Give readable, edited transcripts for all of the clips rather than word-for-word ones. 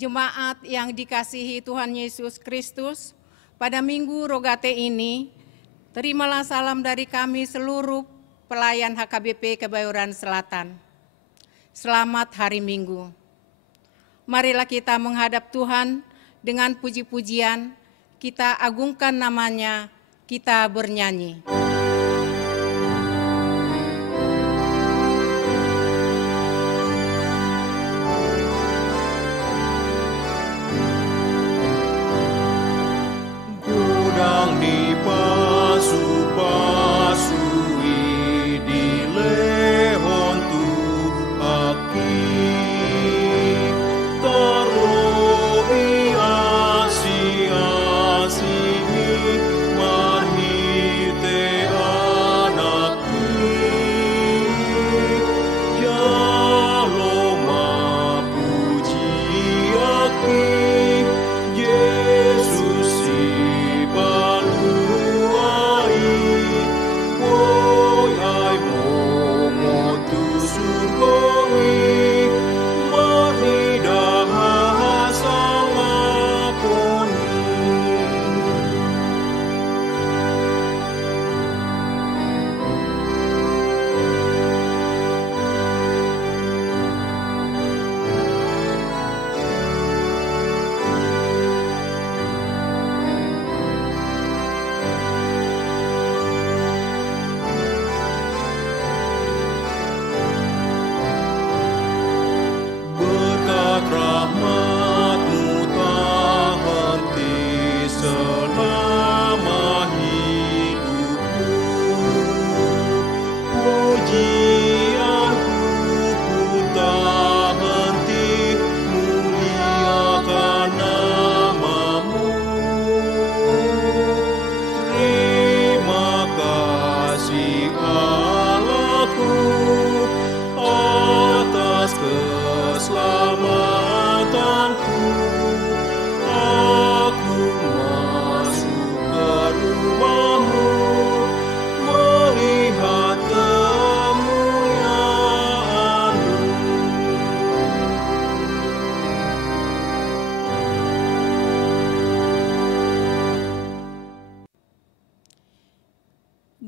Jemaat yang dikasihi Tuhan Yesus Kristus, pada Minggu Rogate ini, terimalah salam dari kami seluruh pelayan HKBP Kebayoran Selatan. Selamat hari Minggu. Marilah kita menghadap Tuhan dengan puji-pujian, kita agungkan namanya, kita bernyanyi.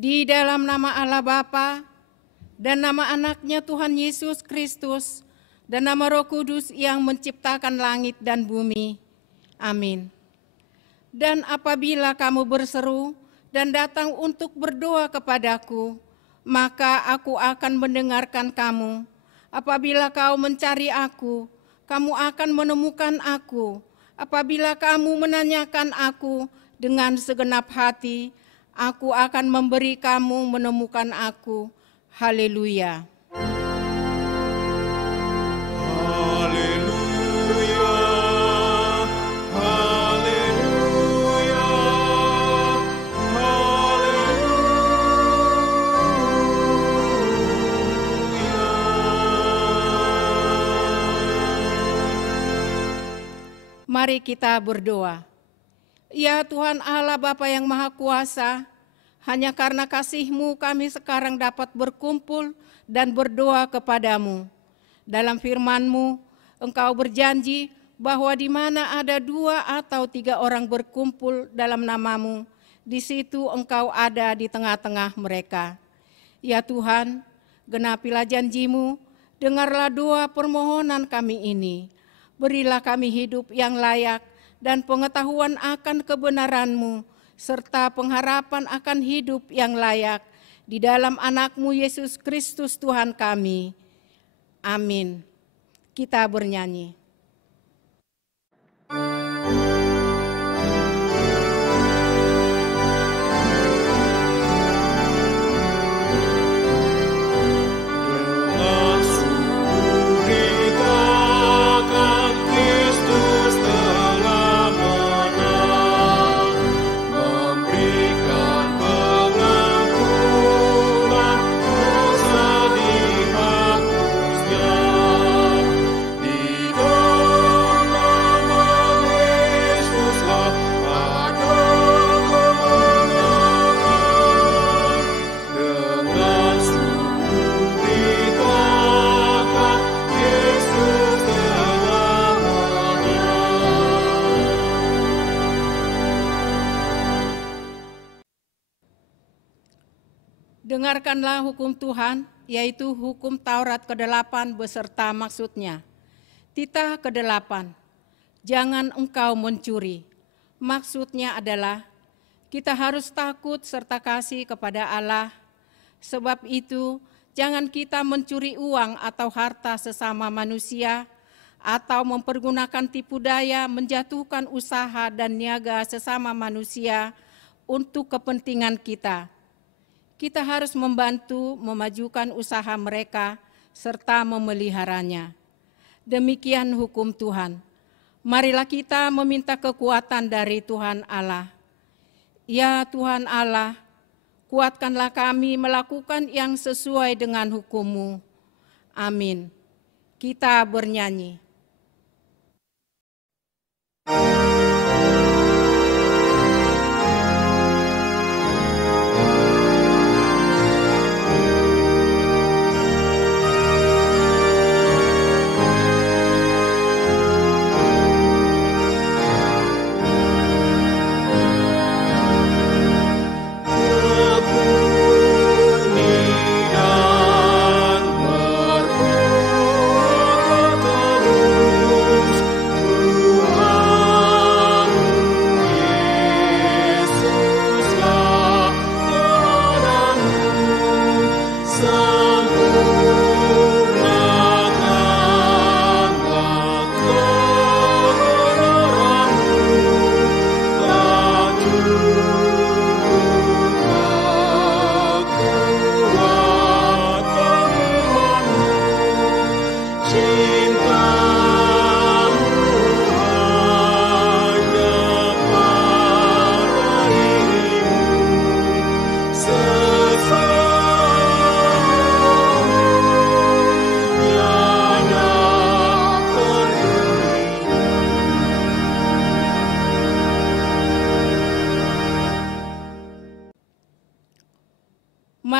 Di dalam nama Allah Bapa dan nama anaknya Tuhan Yesus Kristus dan nama Roh Kudus yang menciptakan langit dan bumi. Amin. Dan apabila kamu berseru dan datang untuk berdoa kepadaku, maka aku akan mendengarkan kamu. Apabila kau mencari aku, kamu akan menemukan aku. Apabila kamu menanyakan aku dengan segenap hati, aku akan memberi kamu menemukan aku. Haleluya. Haleluya. Haleluya. Haleluya. Mari kita berdoa. Ya Tuhan Allah Bapa yang Maha Kuasa, hanya karena kasih-Mu kami sekarang dapat berkumpul dan berdoa kepadamu. Dalam firman-Mu, Engkau berjanji bahwa di mana ada 2 atau 3 orang berkumpul dalam nama-Mu, di situ Engkau ada di tengah-tengah mereka. Ya Tuhan, genapilah janji-Mu, dengarlah doa permohonan kami ini. Berilah kami hidup yang layak dan pengetahuan akan kebenaran-Mu, serta pengharapan akan hidup yang layak di dalam anak-Mu Yesus Kristus Tuhan kami. Amin. Kita bernyanyi. Di Dengarkanlah hukum Tuhan, yaitu hukum Taurat ke-8 beserta maksudnya. Titah ke-8, jangan engkau mencuri. Maksudnya adalah kita harus takut serta kasih kepada Allah. Sebab itu, jangan kita mencuri uang atau harta sesama manusia, atau mempergunakan tipu daya menjatuhkan usaha dan niaga sesama manusia untuk kepentingan kita. Kita harus membantu memajukan usaha mereka serta memeliharanya. Demikian hukum Tuhan. Marilah kita meminta kekuatan dari Tuhan Allah. Ya Tuhan Allah, kuatkanlah kami melakukan yang sesuai dengan hukum-Mu. Amin. Kita bernyanyi.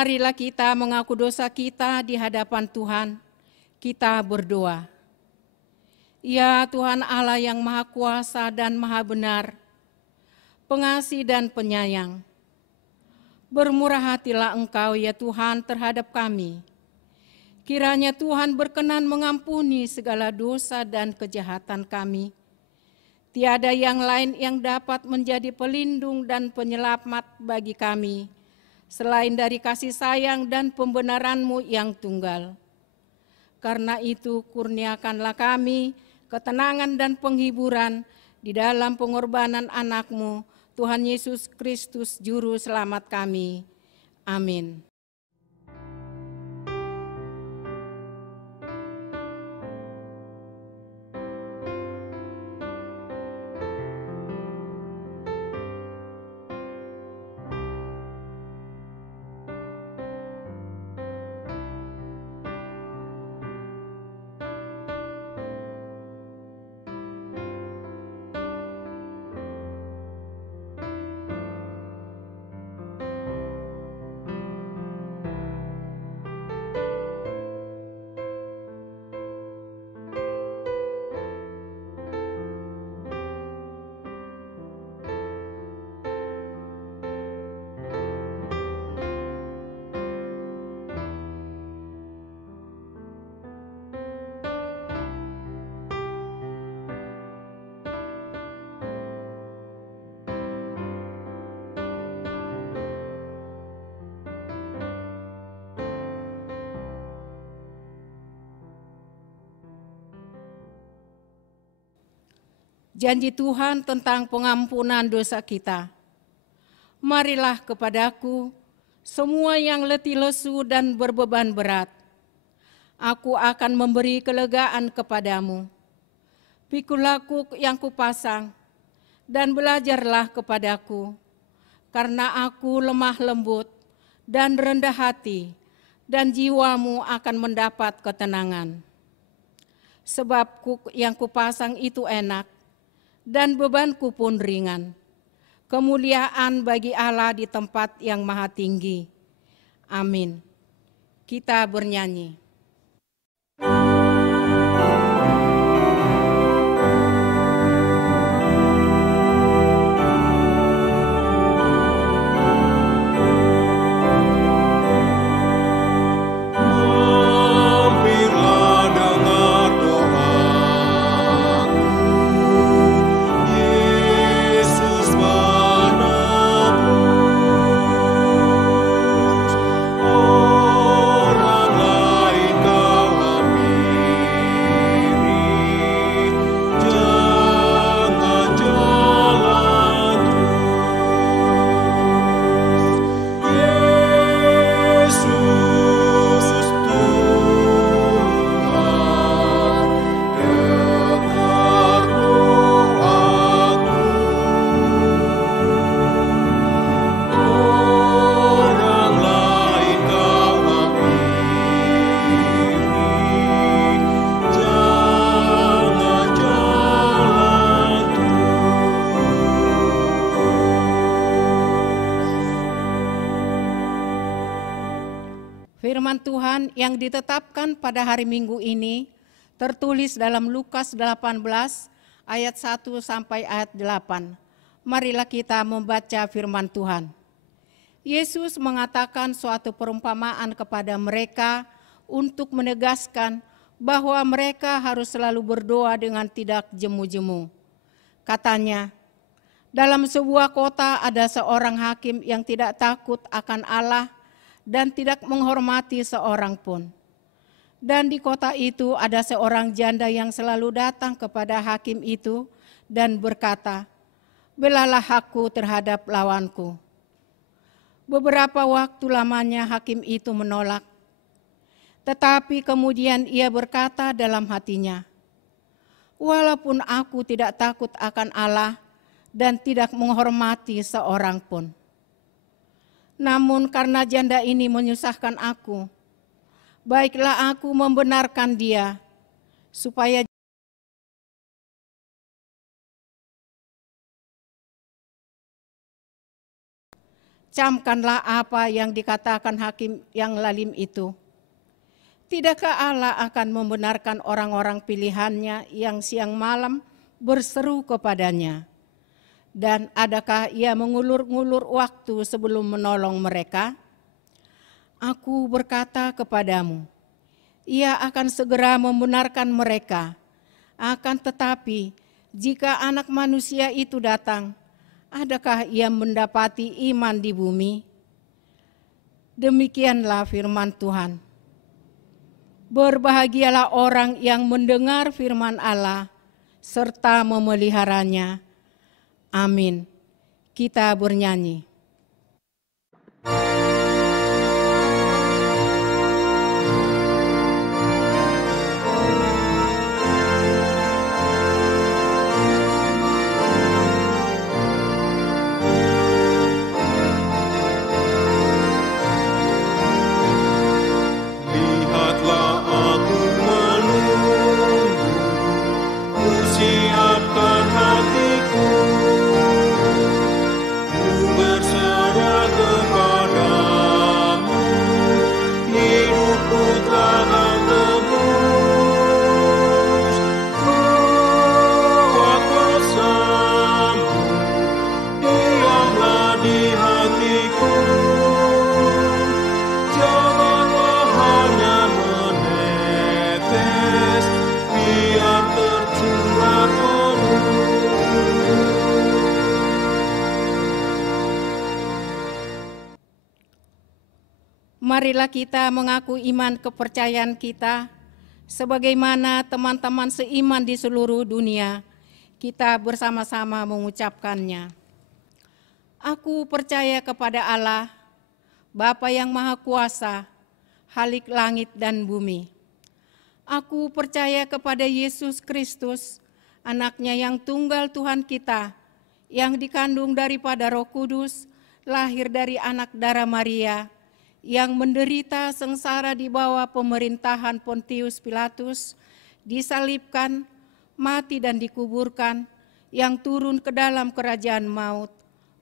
Marilah kita mengaku dosa kita di hadapan Tuhan. Kita berdoa. Ya Tuhan Allah yang Maha Kuasa dan Maha Benar, pengasih dan penyayang, bermurah hatilah Engkau ya Tuhan terhadap kami. Kiranya Tuhan berkenan mengampuni segala dosa dan kejahatan kami. Tiada yang lain yang dapat menjadi pelindung dan penyelamat bagi kami, selain dari kasih sayang dan pembenaran-Mu yang tunggal. Karena itu kurniakanlah kami ketenangan dan penghiburan di dalam pengorbanan anak-Mu, Tuhan Yesus Kristus Juru Selamat kami. Amin. Janji Tuhan tentang pengampunan dosa kita. Marilah kepadaku semua yang letih lesu dan berbeban berat. Aku akan memberi kelegaan kepadamu. Pikulah yang kupasang dan belajarlah kepadaku, karena aku lemah lembut dan rendah hati, dan jiwamu akan mendapat ketenangan. Sebab yang kupasang itu enak, dan bebanku pun ringan. Kemuliaan bagi Allah di tempat yang maha tinggi. Amin. Kita bernyanyi. Firman Tuhan yang ditetapkan pada hari Minggu ini tertulis dalam Lukas 18 ayat 1 sampai ayat 8. Marilah kita membaca firman Tuhan. Yesus mengatakan suatu perumpamaan kepada mereka untuk menegaskan bahwa mereka harus selalu berdoa dengan tidak jemu-jemu. Katanya, dalam sebuah kota ada seorang hakim yang tidak takut akan Allah dan tidak menghormati seorang pun. Dan di kota itu ada seorang janda yang selalu datang kepada hakim itu dan berkata, "Belalah aku terhadap lawanku." Beberapa waktu lamanya hakim itu menolak. Tetapi kemudian ia berkata dalam hatinya, "Walaupun aku tidak takut akan Allah dan tidak menghormati seorang pun, namun karena janda ini menyusahkan aku, baiklah aku membenarkan dia, supaya camkanlah apa yang dikatakan hakim yang lalim itu. Tidakkah Allah akan membenarkan orang-orang pilihannya yang siang malam berseru kepadanya? Dan adakah ia mengulur-ngulur waktu sebelum menolong mereka? Aku berkata kepadamu, ia akan segera membenarkan mereka. Akan tetapi, jika Anak Manusia itu datang, adakah ia mendapati iman di bumi?" Demikianlah firman Tuhan. Berbahagialah orang yang mendengar firman Allah serta memeliharanya. Amin. Kita bernyanyi. Siapkan hatiku, ku berserah kepadamu, hidupku telah tebus, kuat kuasamu, diamlah di hatiku, janganlah hanya menetes, biar tercurah penuh. Marilah kita mengaku iman kepercayaan kita, sebagaimana teman-teman seiman di seluruh dunia, kita bersama-sama mengucapkannya. Aku percaya kepada Allah, Bapa yang Maha Kuasa, Khalik langit dan bumi. Aku percaya kepada Yesus Kristus, Anaknya yang tunggal Tuhan kita, yang dikandung daripada Roh Kudus, lahir dari anak darah Maria, yang menderita sengsara di bawah pemerintahan Pontius Pilatus, disalibkan, mati dan dikuburkan, yang turun ke dalam kerajaan maut.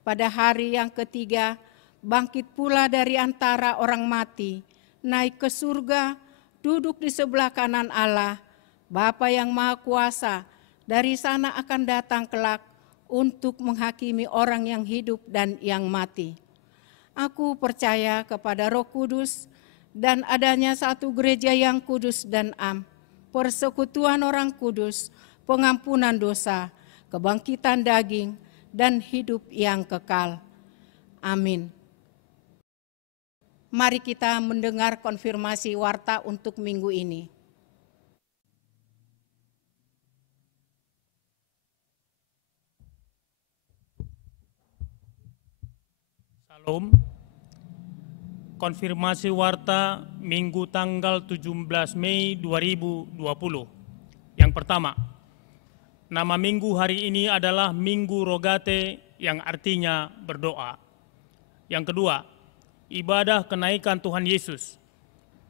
Pada hari yang ketiga, bangkit pula dari antara orang mati, naik ke surga, duduk di sebelah kanan Allah, Bapa yang Maha Kuasa, dari sana akan datang kelak untuk menghakimi orang yang hidup dan yang mati. Aku percaya kepada Roh Kudus dan adanya satu gereja yang kudus dan am, persekutuan orang kudus, pengampunan dosa, kebangkitan daging, dan hidup yang kekal. Amin. Mari kita mendengar konfirmasi warta untuk minggu ini. Salam. Konfirmasi warta Minggu tanggal 17 Mei 2020. Yang pertama, nama minggu hari ini adalah Minggu Rogate yang artinya berdoa. Yang kedua, ibadah kenaikan Tuhan Yesus.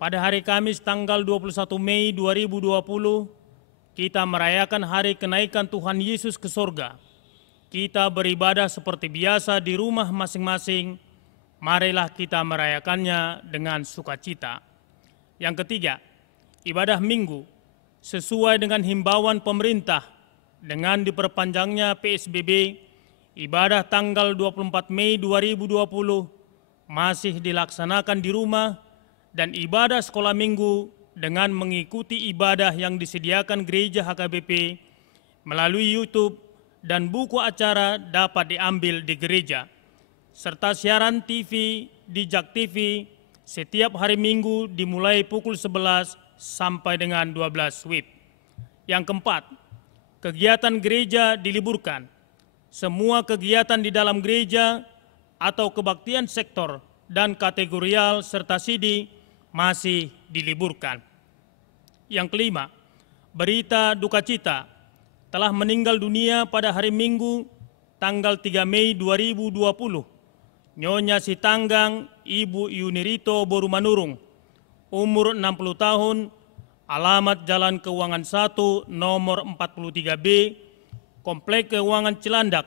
Pada hari Kamis tanggal 21 Mei 2020, kita merayakan hari kenaikan Tuhan Yesus ke sorga. Kita beribadah seperti biasa di rumah masing-masing. Marilah kita merayakannya dengan sukacita. Yang ketiga, ibadah minggu sesuai dengan himbauan pemerintah dengan diperpanjangnya PSBB, ibadah tanggal 24 Mei 2020 masih dilaksanakan di rumah, dan ibadah sekolah minggu dengan mengikuti ibadah yang disediakan gereja HKBP melalui YouTube dan buku acara dapat diambil di gereja, serta siaran TV di Jak TV setiap hari Minggu dimulai pukul 11 sampai dengan 12 WIB. Yang keempat, kegiatan gereja diliburkan. Semua kegiatan di dalam gereja atau kebaktian sektor dan kategorial serta CD masih diliburkan. Yang kelima, berita duka cita telah meninggal dunia pada hari Minggu tanggal 3 Mei 2020. Nyonya Sitanggang Ibu Yunirito Borumanurung, umur 60 tahun, alamat Jalan Keuangan 1 nomor 43B, Komplek Keuangan Cilandak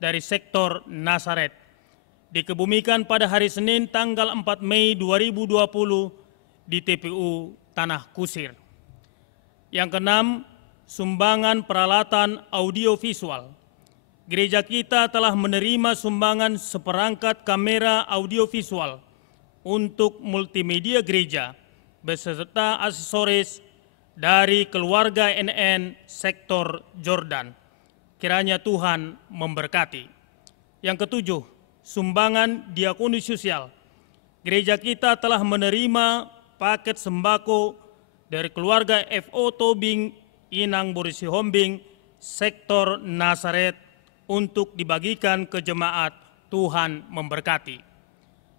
dari sektor Nasaret. Dikebumikan pada hari Senin tanggal 4 Mei 2020 di TPU Tanah Kusir. Yang keenam, sumbangan peralatan audiovisual. Gereja kita telah menerima sumbangan seperangkat kamera audiovisual untuk multimedia gereja beserta aksesoris dari keluarga NN sektor Jordan. Kiranya Tuhan memberkati. Yang ketujuh, sumbangan diakoni sosial. Gereja kita telah menerima paket sembako dari keluarga FO Tobing Inang Borisi Hombing sektor Nasaret untuk dibagikan ke jemaat. Tuhan memberkati.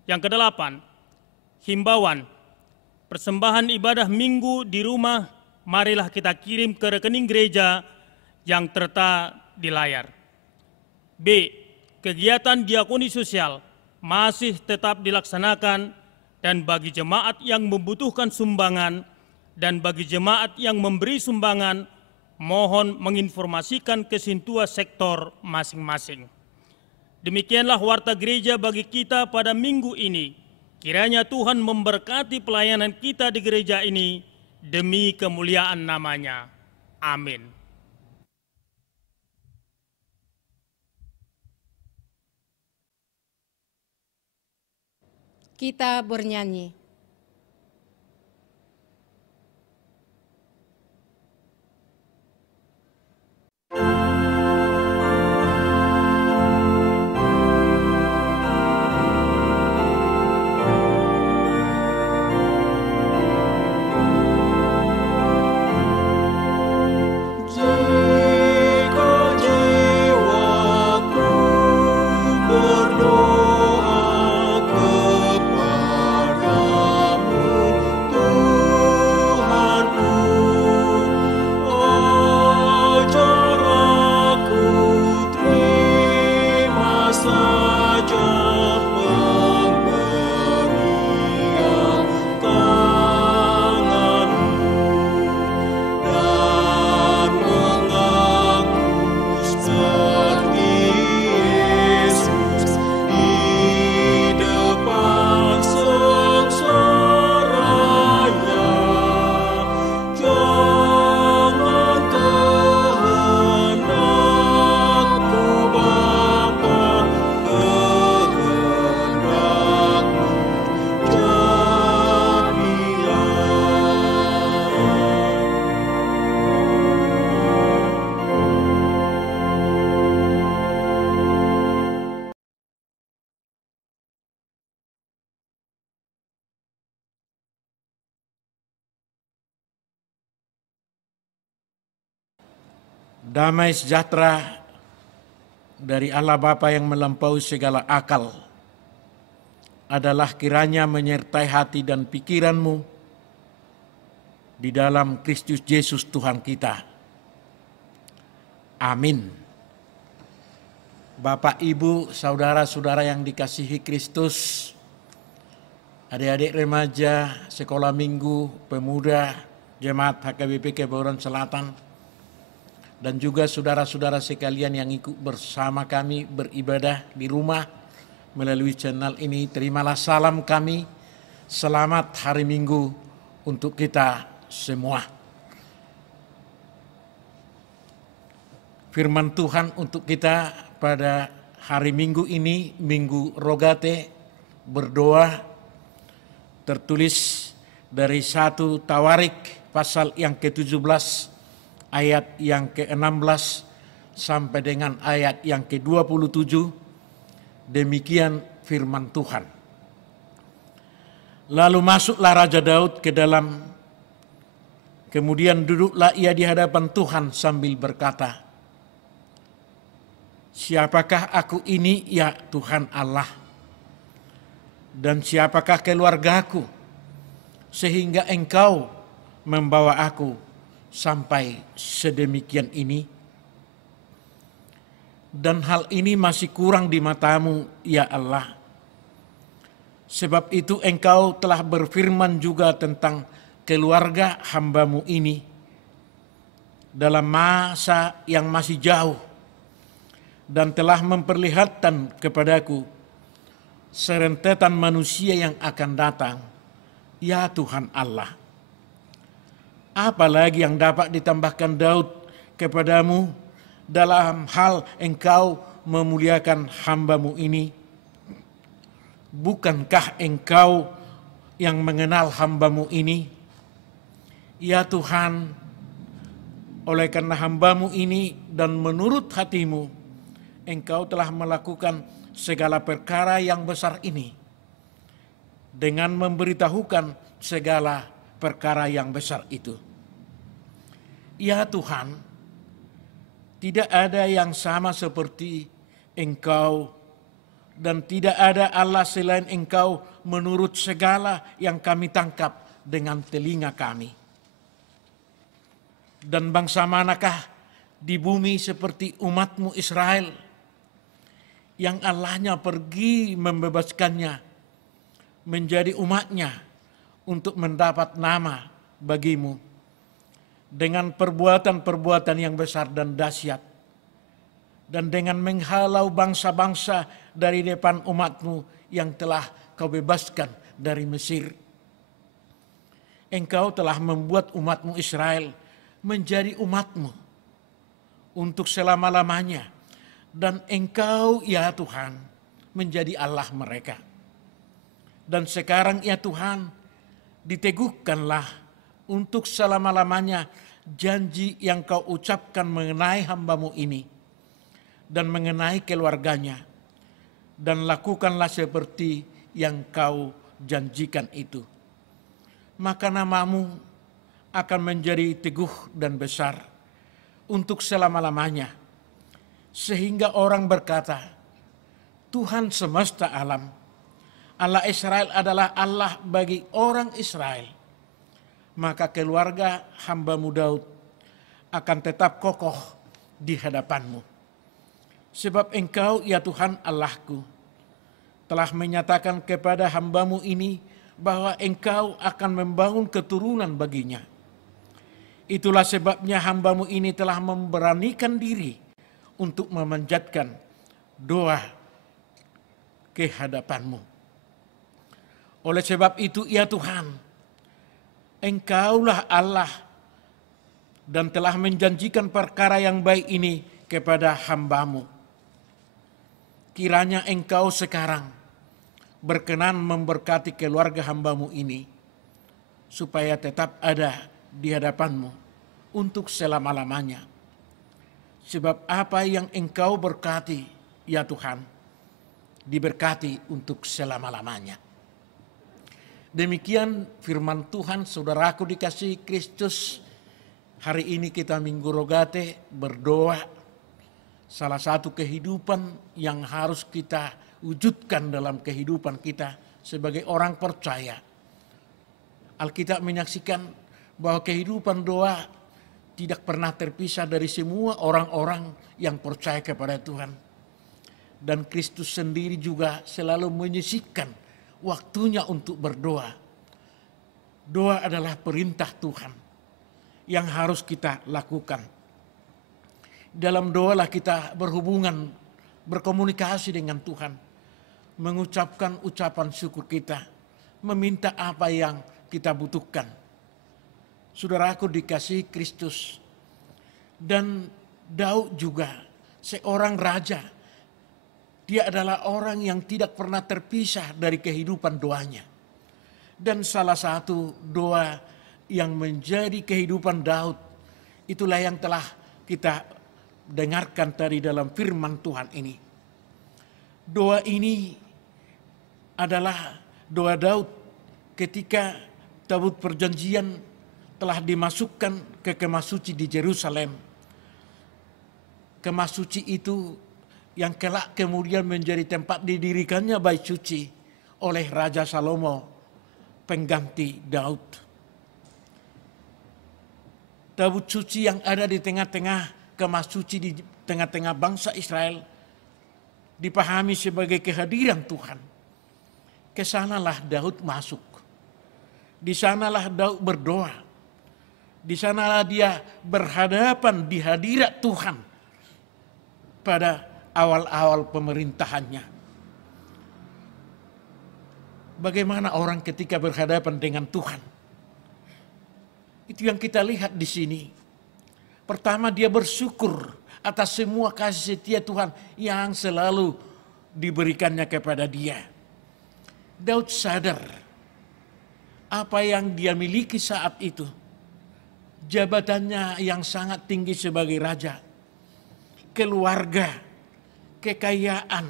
Yang kedelapan, himbauan persembahan ibadah minggu di rumah marilah kita kirim ke rekening gereja yang tertera di layar. B. Kegiatan diakoni sosial masih tetap dilaksanakan, dan bagi jemaat yang membutuhkan sumbangan dan bagi jemaat yang memberi sumbangan, mohon menginformasikan ke sintua sektor masing-masing. Demikianlah warta gereja bagi kita pada minggu ini. Kiranya Tuhan memberkati pelayanan kita di gereja ini demi kemuliaan namanya. Amin. Kita bernyanyi. Damai sejahtera dari Allah Bapa yang melampaui segala akal adalah kiranya menyertai hati dan pikiranmu di dalam Kristus Yesus Tuhan kita. Amin. Bapak, Ibu, saudara-saudara yang dikasihi Kristus, adik-adik remaja, sekolah minggu, pemuda, jemaat HKBP Keboran Selatan, dan juga saudara-saudara sekalian yang ikut bersama kami beribadah di rumah melalui channel ini. Terimalah salam kami, selamat hari Minggu untuk kita semua. Firman Tuhan untuk kita pada hari Minggu ini, Minggu Rogate, berdoa, tertulis dari 1 Tawarik pasal yang ke-17 ayat yang ke-16 sampai dengan ayat yang ke-27. Demikian firman Tuhan. Lalu masuklah Raja Daud ke dalam, kemudian duduklah ia di hadapan Tuhan sambil berkata, "Siapakah aku ini, ya Tuhan Allah? Dan siapakah keluargaku, sehingga Engkau membawa aku sampai sedemikian ini? Dan hal ini masih kurang di matamu, ya Allah. Sebab itu Engkau telah berfirman juga tentang keluarga hamba-Mu ini dalam masa yang masih jauh, dan telah memperlihatkan kepadaku serentetan manusia yang akan datang, ya Tuhan Allah. Apalagi yang dapat ditambahkan Daud kepadamu dalam hal Engkau memuliakan hamba-Mu ini? Bukankah Engkau yang mengenal hamba-Mu ini? Ya Tuhan, oleh karena hamba-Mu ini dan menurut hati-Mu, Engkau telah melakukan segala perkara yang besar ini dengan memberitahukan segala perkara yang besar itu. Ya Tuhan, tidak ada yang sama seperti Engkau, dan tidak ada Allah selain Engkau menurut segala yang kami tangkap dengan telinga kami. Dan bangsa manakah di bumi seperti umat-Mu Israel, yang Allahnya pergi membebaskannya menjadi umatnya untuk mendapat nama bagi-Mu dengan perbuatan-perbuatan yang besar dan dahsyat, dan dengan menghalau bangsa-bangsa dari depan umat-Mu yang telah Kau bebaskan dari Mesir. Engkau telah membuat umat-Mu Israel menjadi umat-Mu untuk selama-lamanya, dan Engkau, ya Tuhan, menjadi Allah mereka. Dan sekarang, ya Tuhan, diteguhkanlah untuk selama-lamanya janji yang Kau ucapkan mengenai hamba-Mu ini dan mengenai keluarganya, dan lakukanlah seperti yang Kau janjikan itu. Maka nama-Mu akan menjadi teguh dan besar untuk selama-lamanya, sehingga orang berkata, Tuhan semesta alam, Allah Israel adalah Allah bagi orang Israel. Maka keluarga hamba-Mu Daud akan tetap kokoh di hadapan-Mu. Sebab Engkau, ya Tuhan Allahku, telah menyatakan kepada hamba-Mu ini bahwa Engkau akan membangun keturunan baginya. Itulah sebabnya hamba-Mu ini telah memberanikan diri untuk memanjatkan doa ke hadapan-Mu. Oleh sebab itu, ya Tuhan, Engkaulah Allah dan telah menjanjikan perkara yang baik ini kepada hamba-Mu. Kiranya Engkau sekarang berkenan memberkati keluarga hamba-Mu ini, supaya tetap ada di hadapan-Mu untuk selama-lamanya. Sebab apa yang Engkau berkati, ya Tuhan, diberkati untuk selama-lamanya. Demikian firman Tuhan, saudaraku dikasihi Kristus. Hari ini kita Minggu Rogate berdoa, salah satu kehidupan yang harus kita wujudkan dalam kehidupan kita sebagai orang percaya. Alkitab menyaksikan bahwa kehidupan doa tidak pernah terpisah dari semua orang-orang yang percaya kepada Tuhan. Dan Kristus sendiri juga selalu menyisihkan waktunya untuk berdoa. Doa adalah perintah Tuhan yang harus kita lakukan. Dalam doalah kita berhubungan, berkomunikasi dengan Tuhan, mengucapkan ucapan syukur kita, meminta apa yang kita butuhkan Saudaraku dikasihi Kristus. Dan Daud juga seorang raja. Dia adalah orang yang tidak pernah terpisah dari kehidupan doanya. Dan salah satu doa yang menjadi kehidupan Daud, itulah yang telah kita dengarkan tadi dalam firman Tuhan ini. Doa ini adalah doa Daud ketika tabut perjanjian telah dimasukkan ke kemah suci di Yerusalem. Kemah suci itu yang kelak kemudian menjadi tempat didirikannya bait suci oleh Raja Salomo, pengganti Daud. Tabut suci yang ada di tengah-tengah kemah suci di tengah-tengah bangsa Israel dipahami sebagai kehadiran Tuhan. Kesanalah Daud masuk. Di sanalah Daud berdoa. Di sanalah dia berhadapan di hadirat Tuhan pada awal-awal pemerintahannya. Bagaimana orang ketika berhadapan dengan Tuhan? Itu yang kita lihat di sini. Pertama, dia bersyukur atas semua kasih setia Tuhan yang selalu diberikannya kepada dia. Daud sadar apa yang dia miliki saat itu. Jabatannya yang sangat tinggi sebagai raja. Keluarga, kekayaan,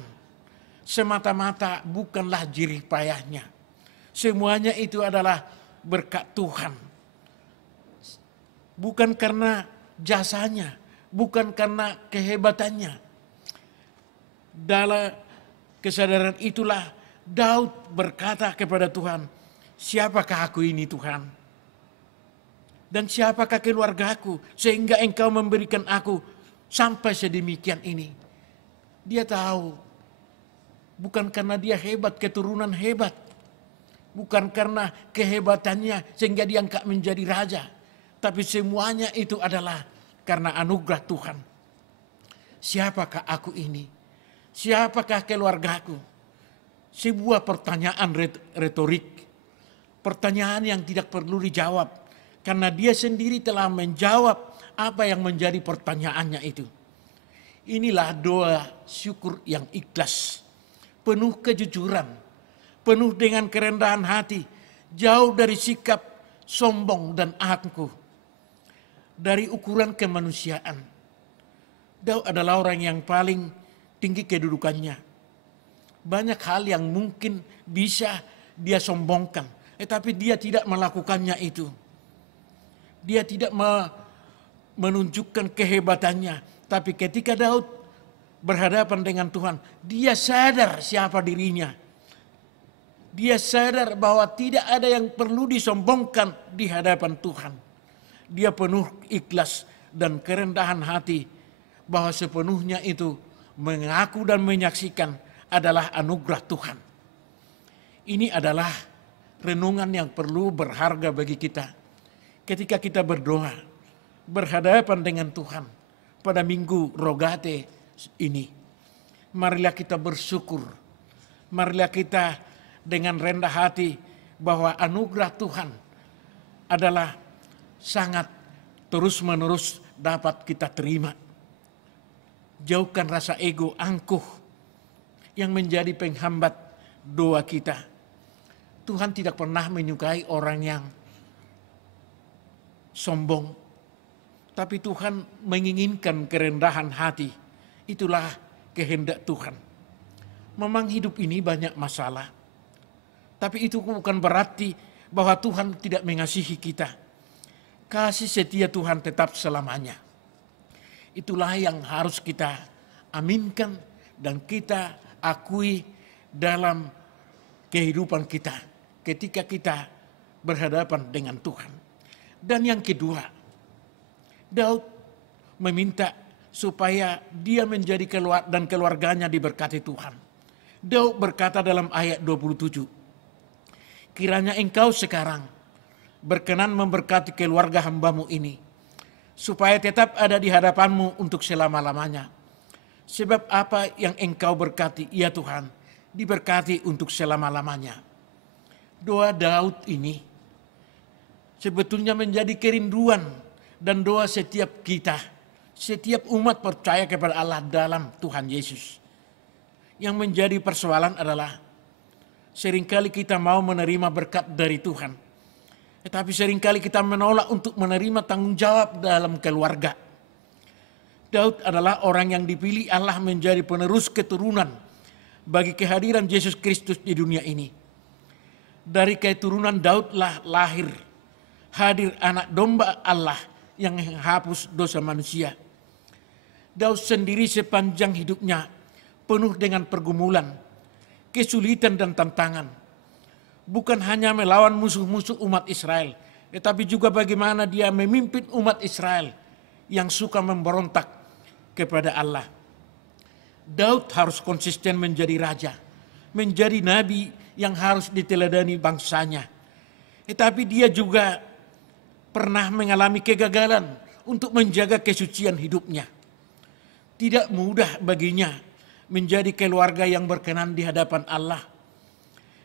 semata-mata bukanlah jerih payahnya. Semuanya itu adalah berkat Tuhan. Bukan karena jasanya, bukan karena kehebatannya. Dalam kesadaran itulah Daud berkata kepada Tuhan, siapakah aku ini Tuhan? Dan siapakah keluargaku sehingga Engkau memberikan aku sampai sedemikian ini? Dia tahu bukan karena dia hebat, keturunan hebat. Bukan karena kehebatannya sehingga diangkat menjadi raja. Tapi semuanya itu adalah karena anugerah Tuhan. Siapakah aku ini? Siapakah keluargaku? Sebuah pertanyaan retorik. Pertanyaan yang tidak perlu dijawab. Karena dia sendiri telah menjawab apa yang menjadi pertanyaannya itu. Inilah doa syukur yang ikhlas. Penuh kejujuran. Penuh dengan kerendahan hati. Jauh dari sikap sombong dan angkuh. Dari ukuran kemanusiaan. Daud adalah orang yang paling tinggi kedudukannya. Banyak hal yang mungkin bisa dia sombongkan. Tetapi dia tidak melakukannya itu. Dia tidak menunjukkan kehebatannya. Tapi ketika Daud berhadapan dengan Tuhan, dia sadar siapa dirinya. Dia sadar bahwa tidak ada yang perlu disombongkan di hadapan Tuhan. Dia penuh ikhlas dan kerendahan hati bahwa sepenuhnya itu mengaku dan menyaksikan adalah anugerah Tuhan. Ini adalah renungan yang perlu berharga bagi kita. Ketika kita berdoa, berhadapan dengan Tuhan pada minggu Rogate ini. Marilah kita bersyukur. Marilah kita dengan rendah hati bahwa anugerah Tuhan adalah sangat terus-menerus dapat kita terima. Jauhkan rasa ego angkuh yang menjadi penghambat doa kita. Tuhan tidak pernah menyukai orang yang sombong, tapi Tuhan menginginkan kerendahan hati. Itulah kehendak Tuhan. Memang hidup ini banyak masalah, tapi itu bukan berarti bahwa Tuhan tidak mengasihi kita. Kasih setia Tuhan tetap selamanya. Itulah yang harus kita aminkan dan kita akui dalam kehidupan kita ketika kita berhadapan dengan Tuhan. Dan yang kedua, Daud meminta supaya dia menjadi dan keluarganya diberkati Tuhan. Daud berkata dalam ayat 27, kiranya Engkau sekarang berkenan memberkati keluarga hamba-Mu ini, supaya tetap ada di hadapan-Mu untuk selama-lamanya. Sebab apa yang Engkau berkati, ya Tuhan, diberkati untuk selama-lamanya. Doa Daud ini sebetulnya menjadi kerinduan dan doa setiap kita, setiap umat percaya kepada Allah dalam Tuhan Yesus. Yang menjadi persoalan adalah seringkali kita mau menerima berkat dari Tuhan, tetapi seringkali kita menolak untuk menerima tanggung jawab dalam keluarga. Daud adalah orang yang dipilih Allah menjadi penerus keturunan bagi kehadiran Yesus Kristus di dunia ini. Dari keturunan Daudlah hadir anak domba Allah yang menghapus dosa manusia. Daud sendiri sepanjang hidupnya penuh dengan pergumulan, kesulitan dan tantangan. Bukan hanya melawan musuh-musuh umat Israel, tetapi juga bagaimana dia memimpin umat Israel yang suka memberontak kepada Allah. Daud harus konsisten menjadi raja, menjadi nabi yang harus diteladani bangsanya. Tetapi dia juga pernah mengalami kegagalan untuk menjaga kesucian hidupnya. Tidak mudah baginya menjadi keluarga yang berkenan di hadapan Allah.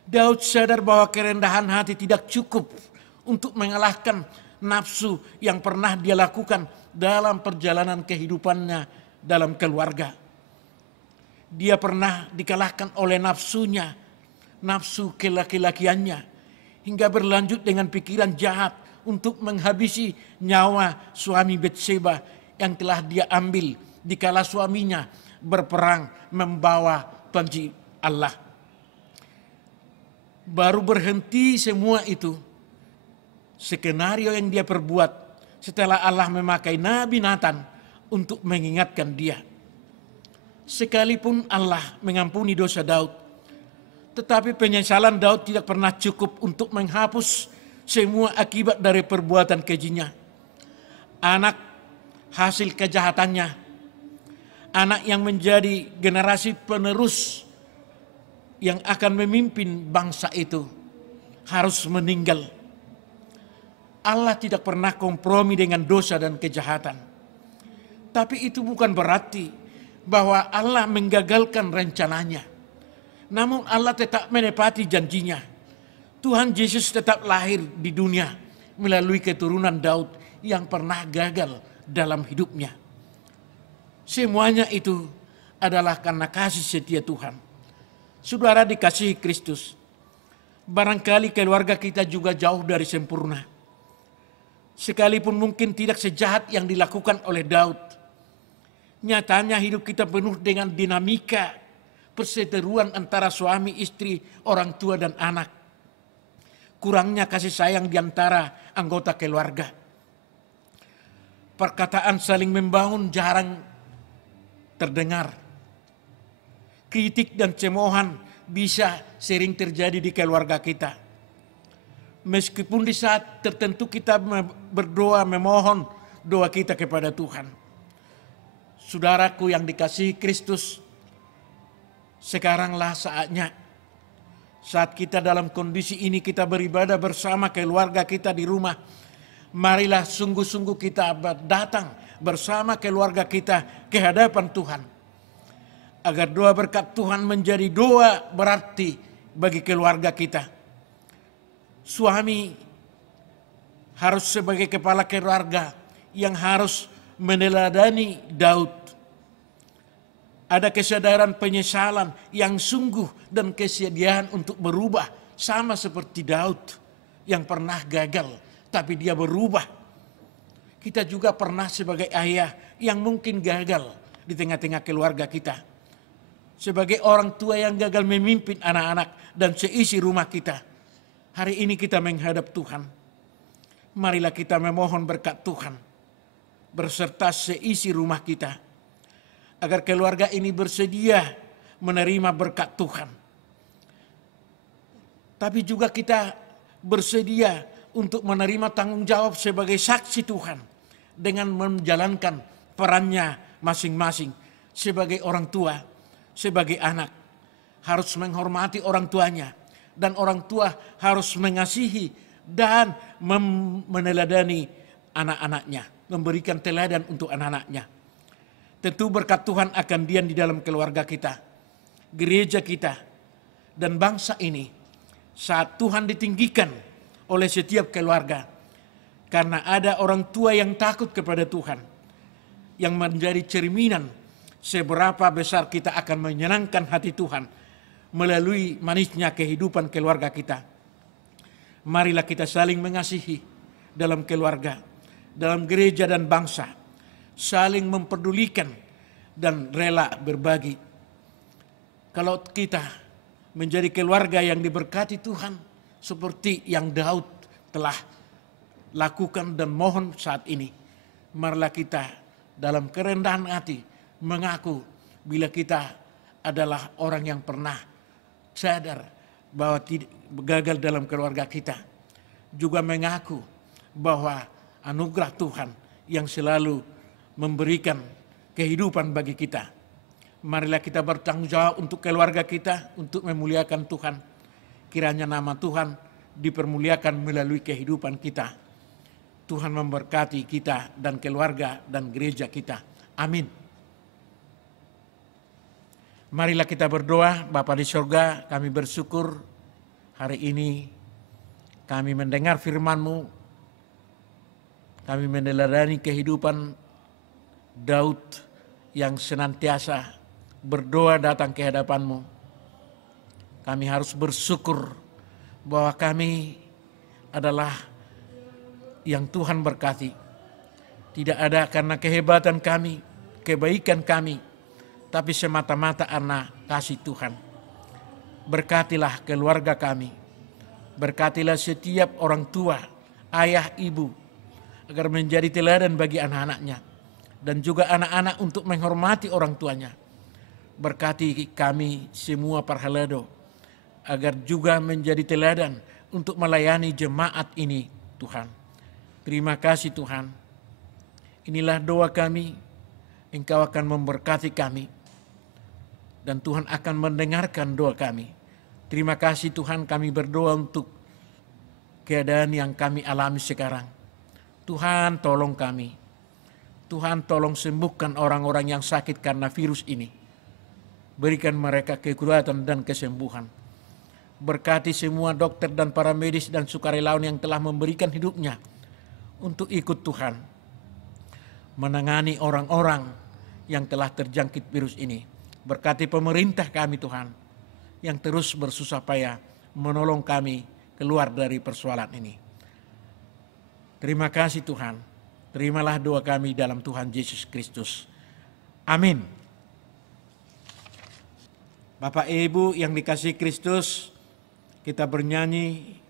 Daud sadar bahwa kerendahan hati tidak cukup untuk mengalahkan nafsu yang pernah dia lakukan dalam perjalanan kehidupannya dalam keluarga. Dia pernah dikalahkan oleh nafsunya, nafsu kelaki-lakiannya, hingga berlanjut dengan pikiran jahat untuk menghabisi nyawa suami Betseba yang telah dia ambil dikala suaminya berperang membawa panji Allah. Baru berhenti semua itu, skenario yang dia perbuat setelah Allah memakai Nabi Nathan untuk mengingatkan dia. Sekalipun Allah mengampuni dosa Daud, tetapi penyesalan Daud tidak pernah cukup untuk menghapus semua akibat dari perbuatan kejinya. Anak hasil kejahatannya, anak yang menjadi generasi penerus yang akan memimpin bangsa itu harus meninggal. Allah tidak pernah kompromi dengan dosa dan kejahatan. Tapi itu bukan berarti bahwa Allah menggagalkan rencananya. Namun Allah tetap menepati janjinya. Tuhan Yesus tetap lahir di dunia melalui keturunan Daud yang pernah gagal dalam hidupnya. Semuanya itu adalah karena kasih setia Tuhan. Saudara dikasihi Kristus, barangkali keluarga kita juga jauh dari sempurna. Sekalipun mungkin tidak sejahat yang dilakukan oleh Daud, nyatanya hidup kita penuh dengan dinamika perseteruan antara suami, istri, orang tua, dan anak. Kurangnya kasih sayang di antara anggota keluarga. Perkataan saling membangun jarang terdengar. Kritik dan cemoohan bisa sering terjadi di keluarga kita. Meskipun di saat tertentu kita berdoa memohon doa kita kepada Tuhan. Saudaraku yang dikasihi Kristus, sekaranglah saatnya saat kita dalam kondisi ini kita beribadah bersama keluarga kita di rumah. Marilah sungguh-sungguh kita datang bersama keluarga kita ke hadapan Tuhan. Agar doa berkat Tuhan menjadi doa berarti bagi keluarga kita. Suami harus sebagai kepala keluarga yang harus meneladani Daud. Ada kesadaran penyesalan yang sungguh dan kesediaan untuk berubah sama seperti Daud yang pernah gagal tapi dia berubah. Kita juga pernah sebagai ayah yang mungkin gagal di tengah-tengah keluarga kita. Sebagai orang tua yang gagal memimpin anak-anak dan seisi rumah kita. Hari ini kita menghadap Tuhan. Marilah kita memohon berkat Tuhan berserta seisi rumah kita. Agar keluarga ini bersedia menerima berkat Tuhan. Tapi juga kita bersedia untuk menerima tanggung jawab sebagai saksi Tuhan. Dengan menjalankan perannya masing-masing sebagai orang tua, sebagai anak. Harus menghormati orang tuanya. Dan orang tua harus mengasihi dan meneladani anak-anaknya. Memberikan teladan untuk anak-anaknya. Tentu berkat Tuhan akan diam di dalam keluarga kita, gereja kita, dan bangsa ini. Saat Tuhan ditinggikan oleh setiap keluarga, Karena ada orang tua yang takut kepada Tuhan, yang menjadi cerminan seberapa besar kita akan menyenangkan hati Tuhan melalui manisnya kehidupan keluarga kita. Marilah kita saling mengasihi dalam keluarga, dalam gereja dan bangsa, saling memperdulikan dan rela berbagi. Kalau kita menjadi keluarga yang diberkati Tuhan, seperti yang Daud telah lakukan dan mohon saat ini, marilah kita dalam kerendahan hati mengaku bila kita adalah orang yang pernah sadar bahwa gagal dalam keluarga kita. Juga mengaku bahwa anugerah Tuhan yang selalu memberikan kehidupan bagi kita. Marilah kita bertanggung jawab untuk keluarga kita, untuk memuliakan Tuhan. Kiranya nama Tuhan dipermuliakan melalui kehidupan kita. Tuhan memberkati kita dan keluarga dan gereja kita. Amin. Marilah kita berdoa. Bapa di surga, kami bersyukur hari ini kami mendengar firman-Mu. Kami meneladani kehidupan Daud yang senantiasa berdoa datang ke hadapan-Mu. Kami harus bersyukur bahwa kami adalah yang Tuhan berkati. Tidak ada karena kehebatan kami, kebaikan kami, tapi semata-mata karena kasih Tuhan. Berkatilah keluarga kami. Berkatilah setiap orang tua, ayah, ibu, agar menjadi teladan bagi anak-anaknya. Dan juga anak-anak untuk menghormati orang tuanya. Berkati kami semua para haledo, agar juga menjadi teladan untuk melayani jemaat ini, Tuhan. Terima kasih Tuhan. Inilah doa kami, Engkau akan memberkati kami, dan Tuhan akan mendengarkan doa kami. Terima kasih Tuhan, kami berdoa untuk keadaan yang kami alami sekarang. Tuhan tolong kami. Tuhan tolong sembuhkan orang-orang yang sakit karena virus ini. Berikan mereka kekuatan dan kesembuhan. Berkati semua dokter dan para medis dan sukarelawan yang telah memberikan hidupnya untuk ikut Tuhan menangani orang-orang yang telah terjangkit virus ini. Berkati pemerintah kami Tuhan yang terus bersusah payah menolong kami keluar dari persoalan ini. Terima kasih Tuhan. Terimalah doa kami dalam Tuhan Yesus Kristus. Amin. Bapak Ibu yang dikasihi Kristus, kita bernyanyi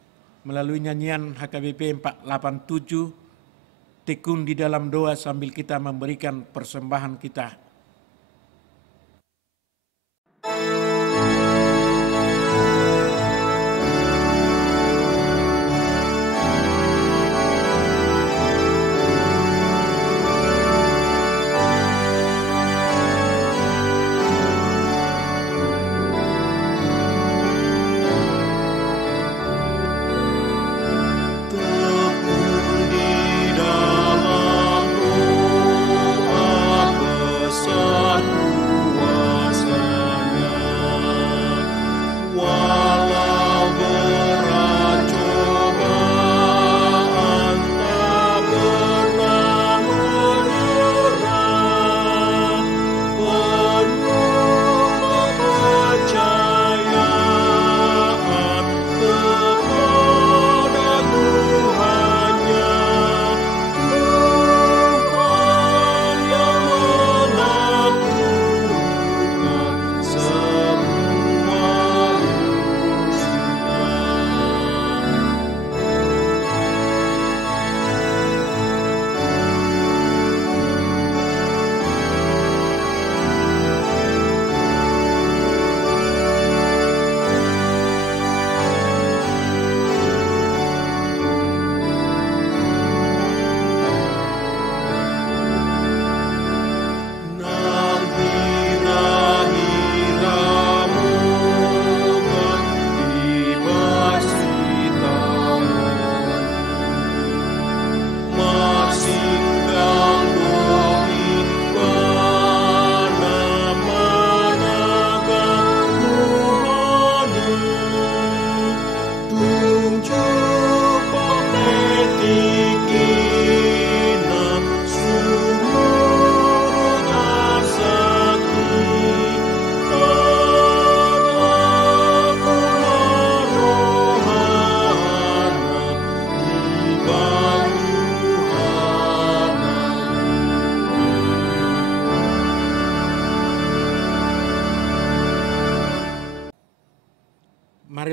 melalui nyanyian HKBP 487, tekun di dalam doa sambil kita memberikan persembahan kita. Tekun di dalam doa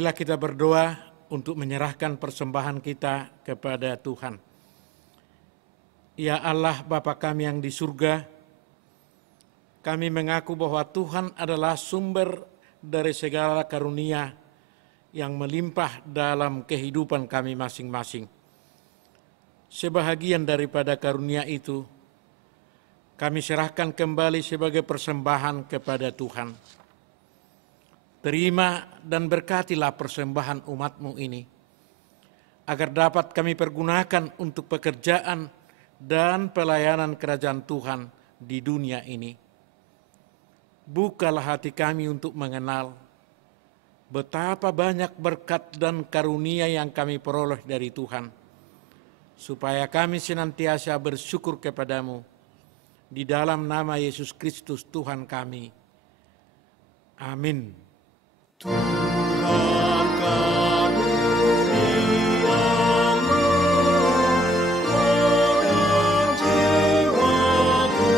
Marilah kita berdoa untuk menyerahkan persembahan kita kepada Tuhan. Ya Allah Bapa kami yang di surga, kami mengaku bahwa Tuhan adalah sumber dari segala karunia yang melimpah dalam kehidupan kami masing-masing. Sebahagian daripada karunia itu, kami serahkan kembali sebagai persembahan kepada Tuhan. Terima dan berkatilah persembahan umat-Mu ini, agar dapat kami pergunakan untuk pekerjaan dan pelayanan kerajaan Tuhan di dunia ini. Bukalah hati kami untuk mengenal betapa banyak berkat dan karunia yang kami peroleh dari Tuhan, supaya kami senantiasa bersyukur kepadamu. Di dalam nama Yesus Kristus Tuhan kami. Amin. Tuhan karuniamu, dan jiwaku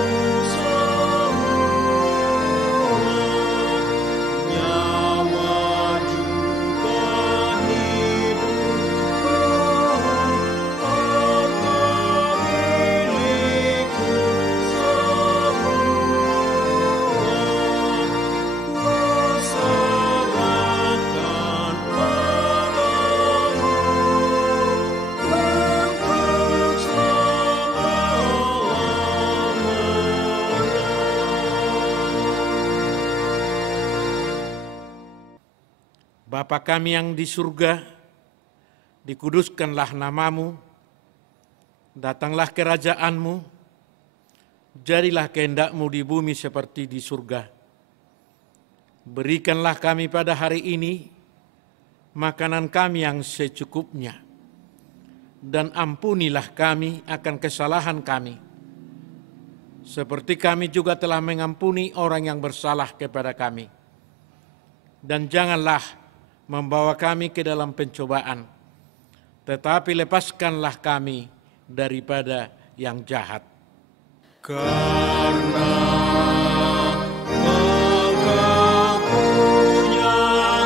semua, nyawa juga hidupku, harta milikku semua, ku serahkan padamu untuk selama-lamanya. Bapa kami yang di surga, dikuduskanlah namamu, datanglah kerajaanmu, jadilah kehendak-Mu di bumi seperti di surga. Berikanlah kami pada hari ini makanan kami yang secukupnya, dan ampunilah kami akan kesalahan kami, seperti kami juga telah mengampuni orang yang bersalah kepada kami. Dan janganlah membawa kami ke dalam pencobaan, tetapi lepaskanlah kami daripada yang jahat. Karena Engkau punya kerajaan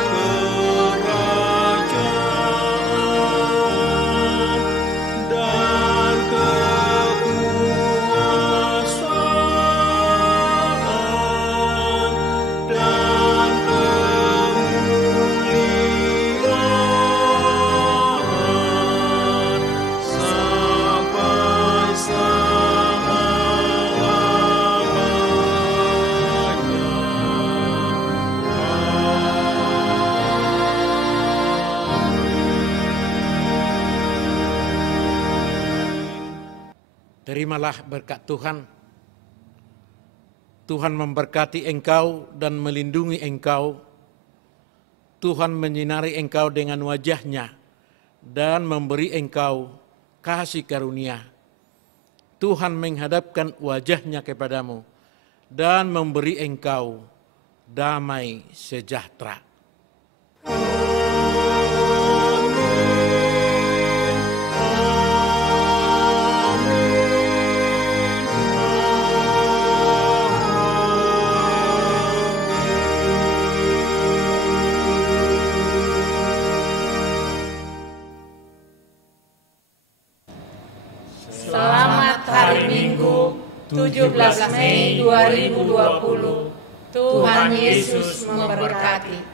dan kekuasaan dan kemuliaan sampai Terimalah berkat Tuhan. Tuhan memberkati engkau dan melindungi engkau. Tuhan menyinari engkau dengan wajah-Nya dan memberi engkau kasih karunia. Tuhan menghadapkan wajah-Nya kepadamu dan memberi engkau damai sejahtera. Selamat hari Minggu 17 Mei 2020. Tuhan Yesus memberkati.